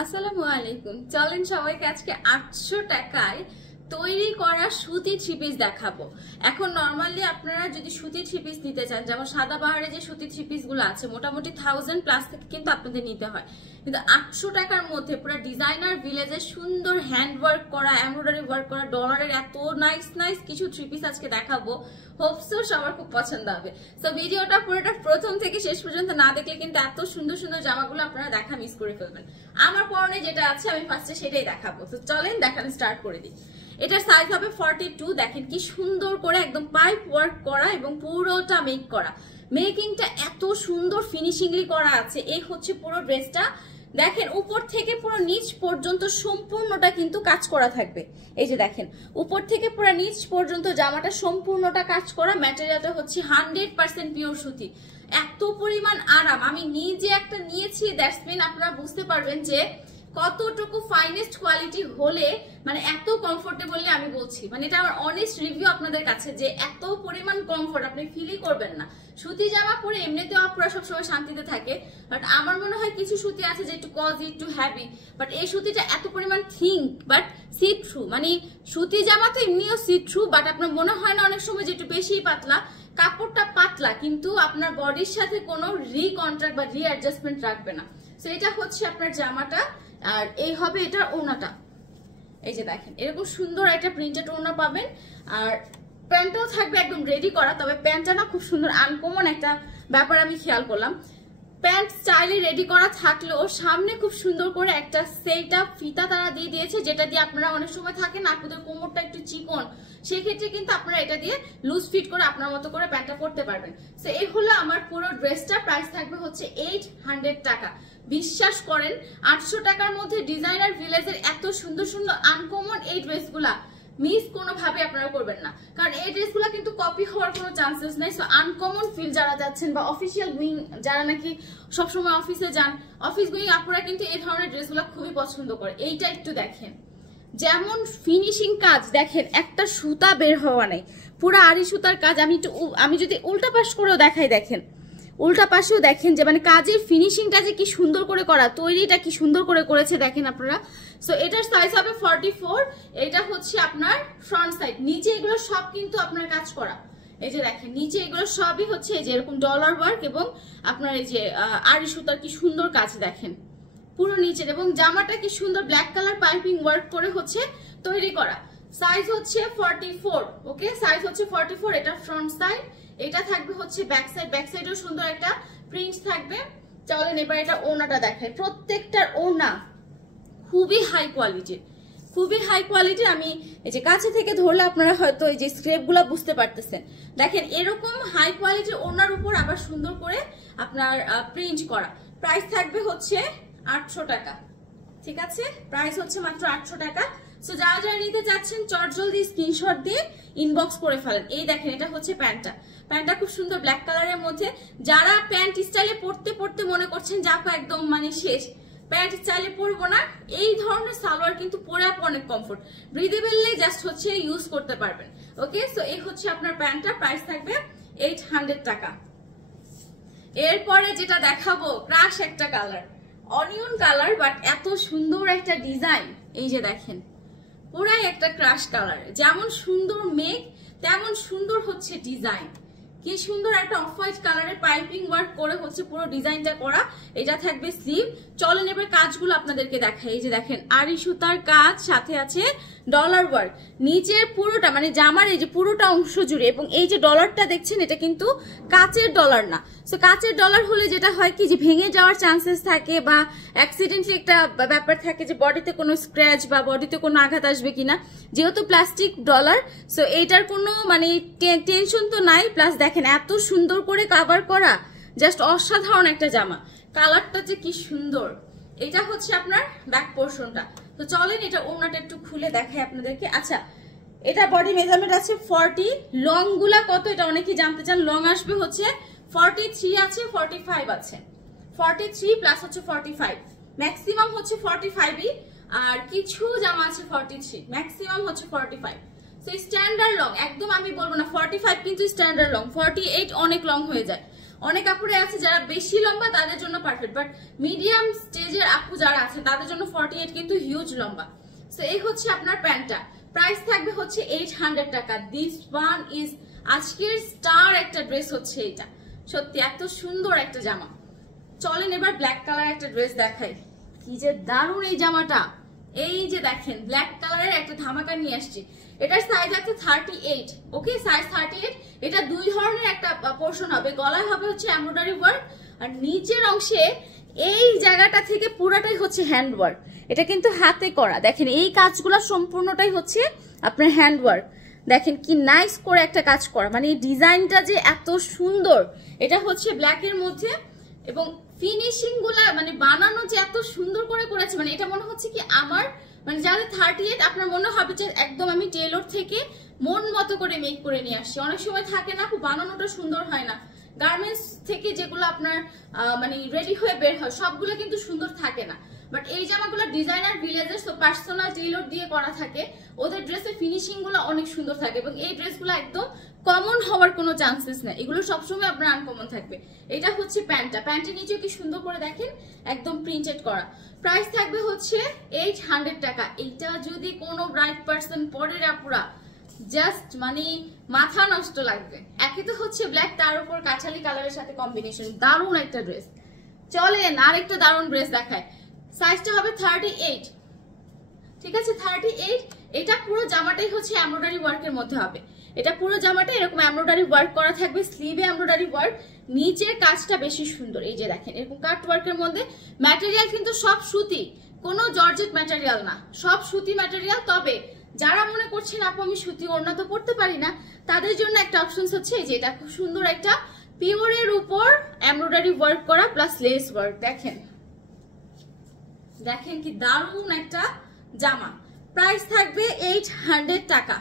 আসসালামু আলাইকুম। চলেন সবাইকে আজকে 800 টাকায় তৈরি করা সুতি থ্রি পিস দেখাবো। এখন নরমালি আপনারা যদি সুতি থ্রি পিস নিতে চান, যেমন সাদাবাহারে যে সুতি থ্রি পিস গুলো আছে মোটামুটি 1000 প্লাস থেকে কিন্তু আপনাদের নিতে হয়, কিন্তু 800 টাকার মধ্যে পুরো ডিজাইনার ভিলেজের সুন্দর হ্যান্ড ওয়ার্ক করা, এমব্রয়ডারি ওয়ার্ক করা, ডলারের এত নাইস নাইস কিছু থ্রি পিস আজকে দেখাবো। হোপসো সবার খুব পছন্দ হবে। সো ভিডিওটা পুরোটা প্রথম থেকে শেষ পর্যন্ত না দেখলে কিন্তু এত সুন্দর সুন্দর জামাগুলো আপনারা দেখা মিস করে ফেলবেন। আমার পরনে যেটা আছে আমি ফার্স্টে সেটাই দেখাবো। তো চলেন দেখানো স্টার্ট করে দিই। এটার সাইজ হবে 42। দেখেন কি সুন্দর করে একদম পাইপ ওয়ার্ক করা এবং পুরোটা মেক করা, মেকিংটা এত সুন্দর ফিনিশিংলি করা আছে। এই হচ্ছে পুরো ড্রেসটা। দেখেন উপর থেকে পুরো নিচ পর্যন্ত সম্পূর্ণটা কিন্তু কাজ করা থাকবে। এই যে দেখেন উপর থেকে পুরো নিচ পর্যন্ত জামাটা সম্পূর্ণটা কাজ করা। ম্যাটেরিয়ালটা হচ্ছে 100% পিওর সুতি। এত পরিমাণ আরাম, আমি নিজে একটা নিয়েছি, দ্যাটস মিন আপনারা বুঝতে পারবেন যে কতটুকু ফাইনেস্ট কোয়ালিটি হলে মানে এত কমফোর্টেবলি আমি বলছি, মানে এটা আমার অনেস্ট রিভিউ আপনাদের কাছে যে এত পরিমাণ কমফোর্ট আপনি ফিলই করবেন না। সুতি জামা পরে এমনিতেও আপনারা সবসময় শান্তিতে থাকে, বাট আমার মনে হয় কিছু সুতি আছে যে একটু কজি একটু হ্যাভি, বাট এই সুতিটা এত পরিমাণ থিঙ্ক বাট সি থ্রু। মানে সুতি জামা তো এমনিও সি থ্রু, বাট আপনার মনে হয় না অনেক সময় যে একটু বেশি পাতলা, কাপড়টা পাতলা কিন্তু আপনার বডির সাথে কোনো রিকন্ট্রাক্ট বা রিঅ্যাডজাস্টমেন্ট রাখবে না। সো এটা হচ্ছে আপনার জামাটা, আর এই হবে এটা ওড়নাটা। এই যে দেখেন এরকম সুন্দর একটা প্রিন্টেড ওড়না পাবেন, আর প্যান্টটাও থাকবে একদম রেডি করা। তবে প্যান্টটা না খুব সুন্দর আনকমন একটা ব্যাপার আমি খেয়াল করলাম। প্যান্ট স্টাইলে রেডি করা থাকলেও সামনে খুব সুন্দর করে একটা সেট আপ ফিতা তারা দিয়ে দিয়েছে, যেটা দিয়ে আপনারা অনেক সময় থাকে না আপনাদের কোমরটা একটু চিকন, সেক্ষেত্রে কিন্তু আপনারা এটা দিয়ে লুজ ফিট করে আপনার মতো করে প্যান্টটা পরতে পারবেন। তো এই হলো আমার পুরো ড্রেসটা। প্রাইস থাকবে হচ্ছে 800 টাকা। বিশ্বাস করেন 800 টাকার মধ্যে ডিজাইনার ভিলেজের এত সুন্দর সুন্দর আনকমন এই ড্রেসগুলা মিস কোনোভাবে আপনারা করবেন না, কারণ এই ড্রেসগুলো কিন্তু কপি হওয়ার কোনো চান্সেস নাই। সো আনকমন ফিল যারা যাচ্ছেন বা অফিসিয়াল গোয়িং যারা নাকি সবসময় অফিসে যান, অফিস গোয়িং আপনারা কিন্তু এই ধরনের ড্রেসগুলো খুবই পছন্দ করে। এইটা একটু দেখেন যেমন ফিনিশিং কাজ, দেখেন একটা সুতা বের হওয়া নেই, পুরো আড়ি সুতার কাজ। আমি যদি উল্টা পাশ করেও দেখাই, দেখেন উল্টা পাশেও দেখেন যে মানে কাজের ফিনিশিংটা যে কি সুন্দর করে করা, তৈরিটা কি সুন্দর করে করেছে দেখেন আপনারা। সো এটার সাইজ হবে 44। এটা হচ্ছে আপনার ফ্রন্ট সাইড। নিচে এগুলো সব কিন্তু আপনার কাজ করা। এই যে দেখেন নিচে এগুলো সবই হচ্ছে এই যে এরকম ডলার ওয়ার্ক এবং আপনার এই যে আড়ি সুতার কি সুন্দর কাজ দেখেন পুরো নিচের, এবং জামাটা কি সুন্দর ব্ল্যাক কালার পাইপিং ওয়ার্ক করে হচ্ছে তৈরি করা। সাইজ হচ্ছে 44। ওকে, সাইজ হচ্ছে 44। এটা ফ্রন্ট সাইড, এটা থাকবে হচ্ছে ব্যাক সাইড। ব্যাক সাইডেও সুন্দর একটা প্রিন্ট থাকবে। চলেন এবার এটা ওড়নাটা দেখাই। প্রত্যেকটার ওড়না খুবই হাই কোয়ালিটির, খুবই হাই কোয়ালিটির। আমি এই যে কাছে থেকে ধরলে আপনারা হয়তো এই যে স্ক্রেপগুলো বুঝতে পারতেছেন। দেখেন এরকম হাই কোয়ালিটির ওড়নার উপর আবার সুন্দর করে আপনার প্রিন্ট করা। প্রাইস থাকবে হচ্ছে 800 টাকা। ঠিক আছে, প্রাইস হচ্ছে মাত্র 800 টাকা। সো যারা যারা নিতে চাচ্ছেন চটজলদি স্ক্রিনশট দিয়ে ইনবক্স করে ফেলেন। এই দেখেন এটা হচ্ছে প্যান্টটা। প্যান্টটা খুব সুন্দর ব্ল্যাক কালারের মধ্যে। যারা প্যান্ট স্টাইলে পরতে পরতে মনে করছেন যে আপা একদম মানে শেষ, প্যান্ট স্টাইলে পরবো না, এই ধরনের সালোয়ার কিন্তু পরে আপনি অনেক কমফোর্ট ব্রিদেবলি জাস্ট হচ্ছে ইউজ করতে পারবেন। ওকে, সো এই হচ্ছে আপনার প্যান্টটা। প্রাইস থাকবে 800 টাকা। এরপরে যেটা দেখাবো ক্রাশ একটা কালার, অনিয়ন কালার, বাট এত সুন্দর একটা ডিজাইন। এই যে দেখেন পুরাই একটা ক্রাশ কালার। যেমন সুন্দর মেঘ তেমন সুন্দর হচ্ছে ডিজাইন। কি সুন্দর একটা অফ হোয়াইট কালারের পাইপিং ওয়ার্ক করে হচ্ছে পুরো ডিজাইনটা করা। এটা থাকবে স্লিভ। চলেন এবার কাজগুলো আপনাদেরকে দেখাই। এই যে দেখেন আড়ি সুতার কাজ, সাথে আছে ডলার ওয়ার্ক নিচের পুরোটা, মানে জামার এই যে পুরোটা অংশ জুড়ে। এবং এই যে ডলারটা দেখছেন এটা কিন্তু কাচের ডলার না। সো কাচের ডলার হলে যেটা হয় কি যে ভেঙে যাওয়ার চান্সেস থাকে বা অ্যাক্সিডেন্টলি একটা ব্যাপার থাকে যে বডিতে কোনো স্ক্র্যাচ বা বডিতে কোনো আঘাত আসবে কিনা। যেহেতু প্লাস্টিক ডলার, সো এইটার কোনো মানে টেনশন তো নাই। প্লাস দেখেন এত সুন্দর করে কাভার করা, জাস্ট অসাধারণ একটা জামা। কালারটা যে কি সুন্দর। এটা হচ্ছে আপনার ব্যাক পোর্শনটা। তো চলেন এটা ওড়নাটা একটু খুলে দেখাই আপনাদেরকে। আচ্ছা, এটা বডি মেজারমেন্ট আছে 40। লং গুলা কত এটা অনেকেই জানতে চান। লং আসবে হচ্ছে 43 আছে, 45 আছে। 43 প্লাস হচ্ছে 45, ম্যাক্সিমাম হচ্ছে 45ই, আর কিছু জামা আছে 43, ম্যাক্সিমাম হচ্ছে 45। সো স্ট্যান্ডার্ড লং একদম আমি বলবো না 45, কিন্তু স্ট্যান্ডার্ড লং 48 অনেক লং হয়ে যায়। অনেক আপুরে আছে যারা বেশি লম্বা তাদের জন্য পারফেক্ট, বাট মিডিয়াম স্টেজের আপু যারা আছে তাদের জন্য 48 কিন্তু হিউজ লম্বা। সো এই হচ্ছে আপনার প্যান্টটা, প্রাইস থাকবে হচ্ছে 800 টাকা। দিস ওয়ান ইজ আজকের স্টার একটা ড্রেস হচ্ছে এটা, সত্যি এত সুন্দর একটা জামা। চলেন এবার ব্ল্যাক কালার একটা ড্রেস দেখাই, কি যে দারুণ এই জামাটা। এই যে দেখেন ব্ল্যাক কালারের একটা ধামাকা নিয়ে আসছি। এটার সাইজ আছে 38, ওকে সাইজ 38। এটা দুই ধরনের একটা পোর্শন হবে, গলায় হবে হচ্ছে এমব্রয়ডারি ওয়ার্ক, আর নিচের অংশে এই জায়গাটা থেকে পুরাটাই হচ্ছে হ্যান্ড ওয়ার্ক। এটা কিন্তু হাতে করা, দেখেন এই কাজগুলো সম্পূর্ণটাই হচ্ছে আপনার হ্যান্ড ওয়ার্ক। দেখেন কি নাইস করে একটা কাজ করা, মানে এই ডিজাইনটা যে এত সুন্দর। এটা হচ্ছে ব্ল্যাকের মধ্যে, এবং ফিনিশিং গুলা মানে বানানো যে এত সুন্দর করে করেছে, মানে এটা মনে হচ্ছে কি আমার মানে যাদের 38 আপনার মনে হবে যে একদম আমি টেলর থেকে মন মতো করে মেক করে নিয়ে আসছি। অনেক সময় থাকে না বানানোটা সুন্দর হয় না, গার্মেন্টস থেকে যেগুলো আপনার মানে রেডি হয়ে বের হয় সবগুলো কিন্তু সুন্দর থাকে না, বাট এই জামাগুলো ডিজাইনার ভিলেজের তো পার্সোনাল টেইলর দিয়ে করা থাকে, ওদের ড্রেসের ফিনিশিং গুলো অনেক সুন্দর থাকে, এবং এই ড্রেসগুলো একদম কমন হওয়ার কোনো চান্সেস নেই, এগুলো সবসময় আপনার আনকমন থাকবে। এটা হচ্ছে প্যান্টটা, প্যান্টের নিচে কি সুন্দর করে দেখেন একদম প্রিন্টেড করা। প্রাইস থাকবে হচ্ছে 800 টাকা। এইটা যদি কোনো ব্রাইট পার্সন পরে আপুরা জাস্ট মানে মাথা নষ্ট লাগবে। একে তো হচ্ছে ব্ল্যাক, তার উপর কাঁঠালি কালারের সাথে কম্বিনেশন, দারুণ একটা ড্রেস। চলেন আরেকটা দারুণ ড্রেস দেখায়, সাইজটা হবে 38, ঠিক আছে 38। এটা পুরো জামাটাই হচ্ছে এমব্রয়ডারি ওয়ার্কের মধ্যে হবে, এটা পুরো জামাটা এরকম এমব্রয়ডারি ওয়ার্ক করা থাকবে, স্লিভে এমব্রয়ডারি ওয়ার্ক, নিচের কাজটা বেশি সুন্দর। এই যে দেখেন এরকম কাট ওয়ার্কের মধ্যে, ম্যাটেরিয়াল কিন্তু সব সুতি, কোনো জর্জেট ম্যাটেরিয়াল না, সব সুতি ম্যাটেরিয়াল। তবে যারা মনে করছেন আপু আমি সুতি ওড়না তো পরতে পারি না, তাদের জন্য একটা অপশন হচ্ছে এই যে এটা খুব সুন্দর একটা পিওরের উপর এমব্রয়ডারি ওয়ার্ক করা প্লাস লেস ওয়ার্ক। দেখেন দেখেন কি দারুণ একটা জামা। প্রাইস থাকবে 800 টাকা,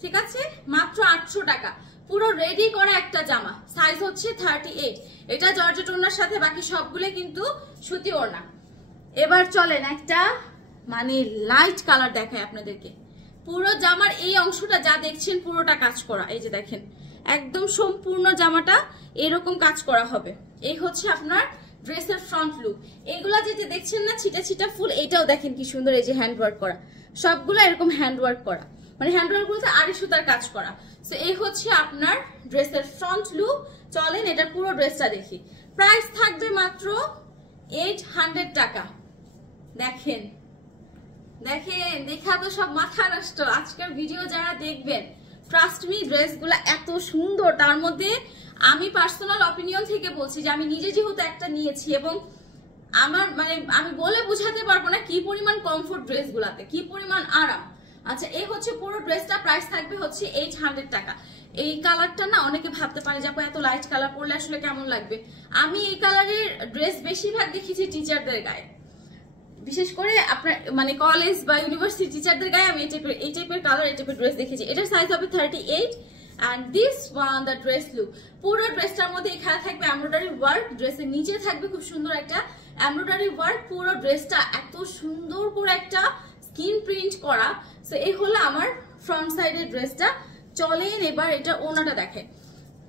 ঠিক আছে মাত্র 800 টাকা। পুরো রেডি করা একটা জামা, সাইজ হচ্ছে 38। এটা জর্জেট ওড়নার সাথে বাকি সবগুলো কিন্তু সুতি ওড়না। এবার চলেন একটা মানে লাইট কালার দেখাই আপনাদেরকে। পুরো জামার এই অংশটা যা দেখছেন পুরোটা কাজ করা, এই যে দেখেন একদম সম্পূর্ণ জামাটা এরকম কাজ করা হবে। এই হচ্ছে আপনার ড্রেসের ফ্রন্ট লুক। এইগুলা যেটা দেখছেন না ছিটা ছিটা ফুল, এইটাও দেখেন কি সুন্দর, এই যে হ্যান্ড ওয়ার্ক করা, সবগুলো এরকম হ্যান্ড ওয়ার্ক করা, মানে হ্যান্ড ওয়ার্ক বলতে আড়ি সুতার কাজ করা। সো এই হচ্ছে আপনার ড্রেসের ফ্রন্ট লুক। চলেন এটা পুরো ড্রেসটা দেখি। প্রাইস থাকবে মাত্র 800 টাকা। দেখেন দেখেন দেখা তো সব মাথা নষ্ট। আজকের ভিডিও যারা দেখবেন ট্রাস্ট মি ড্রেসগুলো এত সুন্দর, তার মধ্যে আমি পার্সোনাল অপিনিয়ন থেকে বলছি যে আমি নিজে যেহেতু একটা নিয়েছি, এবং আমার মানে আমি বলে বোঝাতে পারবো না কি পরিমাণ কমফোর্ট ড্রেসগুলাতে, কি পরিমাণ আরাম। আচ্ছা এই হচ্ছে পুরো ড্রেসটা, প্রাইস থাকবে হচ্ছে 800 টাকা। এই কালারটা না অনেকে ভাবতে পারে যে এত লাইট কালার পরলে আসলে কেমন লাগবে। আমি এই কালারের ড্রেস বেশিরভাগ দেখেছি টিচারদের গায়ে, বিশেষ করে আপনার মানে কলেজ বা ইউনিভার্সিটি টিচারদের গায়ে আমি এই টাইপের কালার এই টাইপের ড্রেস দেখেছি। এটার সাইজ হবে 38 and this one the dress look। পুরো ড্রেসটার মধ্যে এখানে থাকবে এমব্রয়ডারি ওয়ার্ক, ড্রেসের নিচে থাকবে খুব সুন্দর একটা এমব্রয়ডারি ওয়ার্ক। পুরো ড্রেসটা এত সুন্দর করে একটা স্কিন প্রিন্ট করা। সো এই হলো আমার ফ্রন্ট সাইডের ড্রেসটা। চলেন এবার এটা ওড়নাটা দেখে।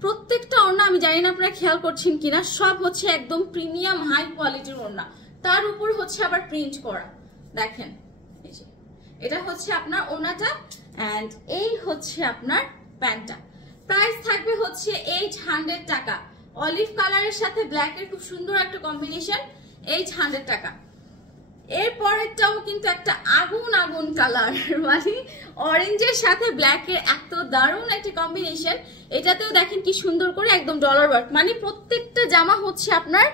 প্রত্যেকটা ওড়না আমি জানি না আপনারা খেয়াল করছেন কিনা, সব হচ্ছে একদম প্রিমিয়াম হাই কোয়ালিটির ওড়না, তার উপর হচ্ছে আবার প্রিন্ট করা। দেখেন এই যে এটা হচ্ছে আপনার ওড়নাটা, এন্ড এই হচ্ছে আপনার প্যান্টটা। প্রাইস থাকবে হচ্ছে 800 টাকা। অলিভ কালারের সাথে ব্ল্যাক এর খুব সুন্দর একটা কম্বিনেশন, 800 টাকা। এরপরেরটাও কিন্তু একটা আগুন আগুন কালার, মানে অরেঞ্জের সাথে ব্ল্যাক এর এত দারুণ একটা কম্বিনেশন। এটাতেও দেখেন কি সুন্দর করে একদম ডলার ওয়ার্ক, মানে প্রত্যেকটা জামা হচ্ছে আপনার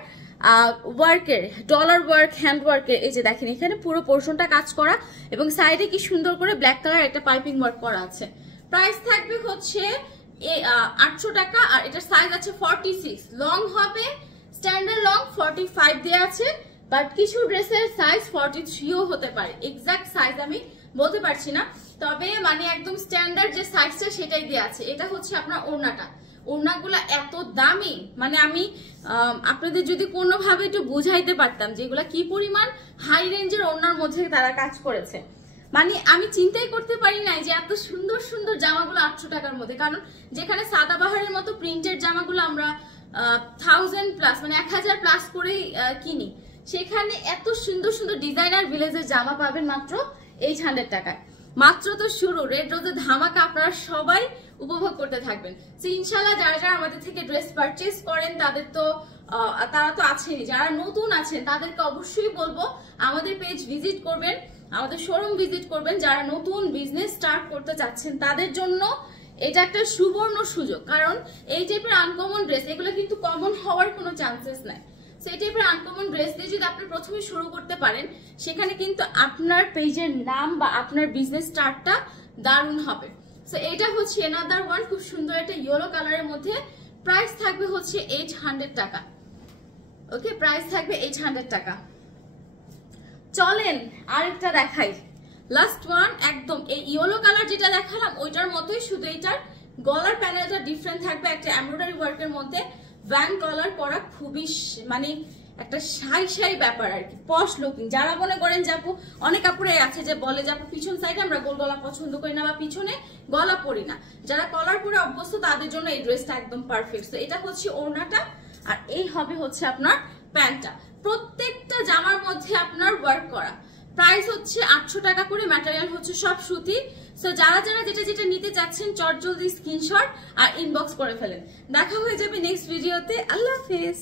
ওয়ার্কের, ডলার ওয়ার্ক, হ্যান্ড ওয়ার্কের। এই যে দেখেন এখানে পুরো পোর্শনটা কাজ করা, এবং সাইডে কি সুন্দর করে ব্ল্যাক কালার একটা পাইপিং ওয়ার্ক করা আছে। প্রাইস থাকবে হচ্ছে 800 টাকা। আর এটার সাইজ আছে 46, লং হবে স্ট্যান্ডার্ড লং 45 দেওয়া আছে, বাট কিছু ড্রেসের সাইজ 43ও হতে পারে, এক্সাক্ট সাইজ আমি বলতে পারছি না, তবে মানে একদম স্ট্যান্ডার্ড যে সাইজটা সেটাই দেওয়া আছে। এটা হচ্ছে আপনার ওড়নাটা। ওড়নাগুলা এত দামি, মানে আমি আপনাদের যদি কোনোভাবে একটু বুঝাইতে পারতাম যে এগুলা কি পরিমাণ হাই রেঞ্জের ওড়নার মধ্যে তারা কাজ করেছে, মানে আমি চিন্তাই করতে পারি নাই যে এত সুন্দর সুন্দর জামাগুলো 800 টাকার মধ্যে। কারণ যেখানে সাদাবাহারের মতো প্রিন্টেড জামাগুলো আমরা 1000+ মানে 1000 প্লাস করেই কিনি, সেখানে এত সুন্দর সুন্দর ডিজাইনার ভিলেজের জামা পাবেন মাত্র 800 টাকায়। মাত্র তো শুরু, রেড রোজের ধামাকা আপনারা সবাই উপভোগ করতে থাকবেন। তো ইনশাল্লাহ যারা যারা আমাদের থেকে ড্রেস পারচেজ করেন তারা তো আছেনই, যারা নতুন আছেন তাদেরকে অবশ্যই বলবো আমাদের পেজ ভিজিট করবেন, আমাদের শোরুম ভিজিট করবেন। যারা নতুন বিজনেস স্টার্ট করতে চাচ্ছেন তাদের জন্য এটা একটা সুবর্ণ সুযোগ, কারণ এই টাইপের আনকমন ড্রেস এগুলো কিন্তু কমন হওয়ার কোনো চান্সেস নাই। সেই টাইপের আনকমন ড্রেস দিয়ে যদি আপনি প্রথমে শুরু করতে পারেন, সেখানে কিন্তু আপনার পেজের নাম বা আপনার বিজনেস স্টার্টটা দারুণ হবে। সো এটা হচ্ছে এনাদার ওয়ান, খুব সুন্দর একটা ইয়েলো কালারের মধ্যে, প্রাইস থাকবে হচ্ছে 800 টাকা। ওকে, প্রাইস থাকবে 800 টাকা। চলেন আরেকটা দেখাই, লাস্ট ওয়ান। একদম এই ইয়েলো কালার যেটা দেখালাম ওইটার মতোই, শুধু এটার গলার প্যানেলটা ডিফারেন্ট থাকবে, একটা এমব্রয়ডারি ওয়ার্কের মধ্যে ভ্যান কলার করা, খুবই মানে একটা শাই ব্যাপার আর কি, পশ লুকিং। যারা মনে করেন যাবো, অনেক কাপড়ে আছে যে বলে যাবো পিছন সাইডে আমরা গোল গলা পছন্দ করি না বা পিছনে গলা পরি না, যারা কলার পরে অভ্যস্ত তাদের জন্য এই ড্রেসটা একদম পারফেক্ট। তো এটা হচ্ছে ওড়নাটা, আর এই হবে হচ্ছে আপনার প্যান্টটা। প্রত্যেকটা জামার মধ্যে আপনার ওয়ার্ক করা। প্রাইস হচ্ছে 800 টাকা করে, ম্যাটেরিয়াল হচ্ছে সব সুতি। সো যারা যারা যেটা নিতে চাচ্ছেন চটজলদি স্ক্রিনশট আর ইনবক্স করে ফেলেন। দেখা হয়ে যাবে নেক্সট ভিডিওতে। আল্লাহ হাফেজ।